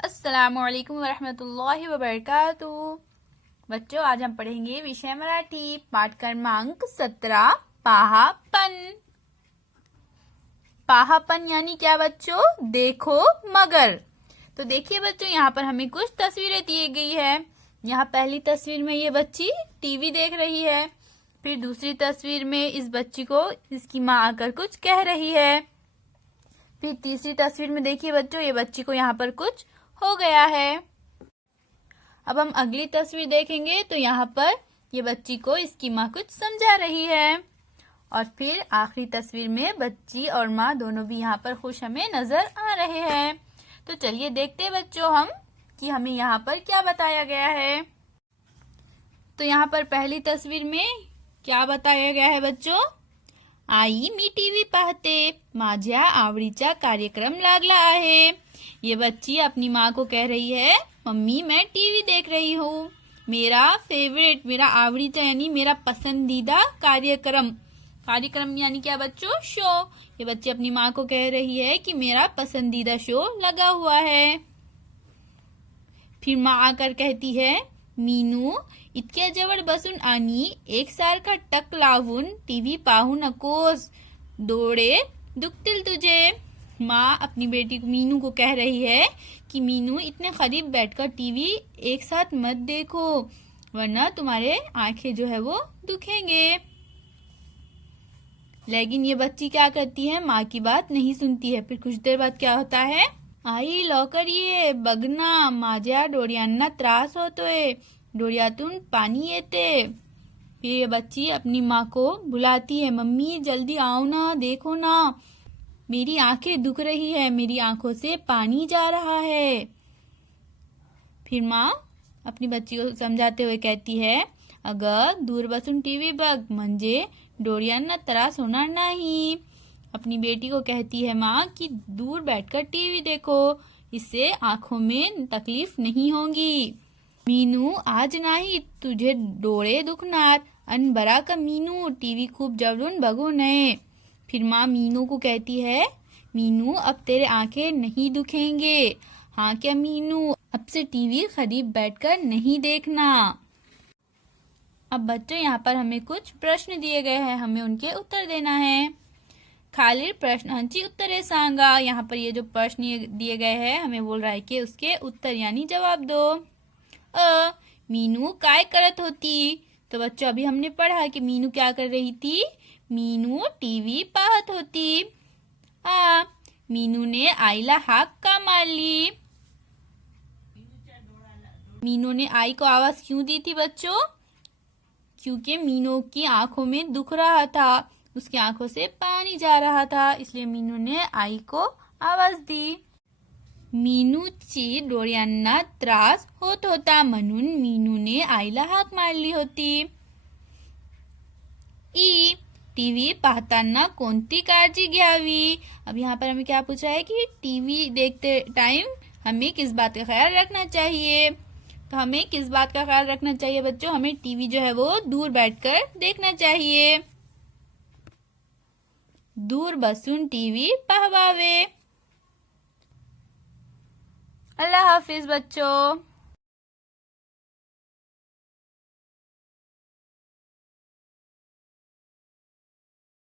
अस्सलामुअलैकुम वरहमतुल्लाहि वबरकातुहू। बच्चों, आज हम पढ़ेंगे विषय मराठी पाठ क्रमांक 17 पाहापन। पाहापन यानी क्या बच्चों? देखो मगर। तो देखिए बच्चों, यहाँ पर हमें कुछ तस्वीरें दी गई है। यहाँ पहली तस्वीर में ये बच्ची टीवी देख रही है। फिर दूसरी तस्वीर में इस बच्ची को इसकी माँ आकर कुछ कह रही है। फिर तीसरी तस्वीर में देखिए बच्चों, ये बच्ची को यहाँ पर कुछ हो गया है। अब हम अगली तस्वीर देखेंगे तो यहाँ पर ये बच्ची को इसकी माँ कुछ समझा रही है। और फिर आखिरी तस्वीर में बच्ची और माँ दोनों भी यहाँ पर खुश हमें नजर आ रहे हैं। तो चलिए देखते हैं बच्चों हम कि हमें यहाँ पर क्या बताया गया है। तो यहाँ पर पहली तस्वीर में क्या बताया गया है बच्चों? आई मी टीव्ही पाहते, माझ्या आवडीचा कार्यक्रम लागला आहे। ये बच्ची अपनी माँ को कह रही है, मम्मी मैं टीवी देख रही हूँ। मेरा फेवरेट, मेरा आवडीचा यानी मेरा पसंदीदा कार्यक्रम। कार्यक्रम यानी क्या बच्चों? शो। ये बच्ची अपनी माँ को कह रही है कि मेरा पसंदीदा शो लगा हुआ है। फिर माँ आकर कहती है, मीनू इतक्या जवळ बसून आणि एकसारखा टक लावून टीव्ही पाहू नकोस, डोळे दुखतील तुझे। माँ अपनी बेटी मीनू को कह रही है कि मीनू इतने करीब बैठकर टीवी एक साथ मत देखो, वरना तुम्हारे आंखें जो है वो दुखेंगे। लेकिन ये बच्ची क्या करती है? माँ की बात नहीं सुनती है। फिर कुछ देर बाद क्या होता है? आई लवकर ये बघ ना, माझ्या डोळ्यांना त्रास होतोय, डोळ्यातून पानी येते। फिर ये बच्ची अपनी माँ को बुलाती है, मम्मी जल्दी आओ ना, देखो ना, मेरी आंखें दुख रही है, मेरी आंखों से पानी जा रहा है। फिर माँ अपनी बच्ची को समझाते हुए कहती है, अगं दूर बसून टीव्ही बघ, म्हणजे डोळ्यांना त्रास होणार नाही। अपनी बेटी को कहती है माँ कि दूर बैठकर टीवी देखो, इससे आंखों में तकलीफ नहीं होगी। मीनू आज नाही तुझे डोळे दुखणार, अन बरा का मीनू टीवी खूप जवळून बघू नये। फिर माँ मीनू को कहती है, मीनू अब तेरे आंखें नहीं दुखेंगे। हाँ क्या मीनू, अब से टीवी करीब बैठकर नहीं देखना। अब बच्चों यहाँ पर हमें कुछ प्रश्न दिए गए हैं, हमें उनके उत्तर देना है। खालील प्रश्नांची उत्तरे सांगा। यहाँ पर ये जो प्रश्न दिए गए हैं हमें बोल रहा है कि उसके उत्तर यानी जवाब दो। मीनू काय करत होती? तो बच्चों अभी हमने पढ़ा कि मीनू क्या कर रही थी? मीनू टीवी पाहत होती। मीनू ने आईला हाक का मारली? मीनू ने आई को आवाज क्यों दी थी बच्चों? क्योंकि मीनू की आंखों में दुख रहा था, उसकी आंखों से पानी जा रहा था, इसलिए मीनू ने आई को आवाज दी। मीनूची डोळ्यांना त्रास होत होता, म्हणून मीनूने आईला हाक मारली होती। ई टीवी पाहताना कोणती काळजी घ्यावी? अब यहाँ पर हमें क्या पूछा है कि टीवी देखते टाइम हमें किस बात का ख्याल रखना चाहिए। तो हमें किस बात का ख्याल रखना चाहिए बच्चों? हमें टीवी जो है वो दूर बैठकर देखना चाहिए। दूर बसून टीवी पाहवावे। अल्लाह हाफिज बच्चों।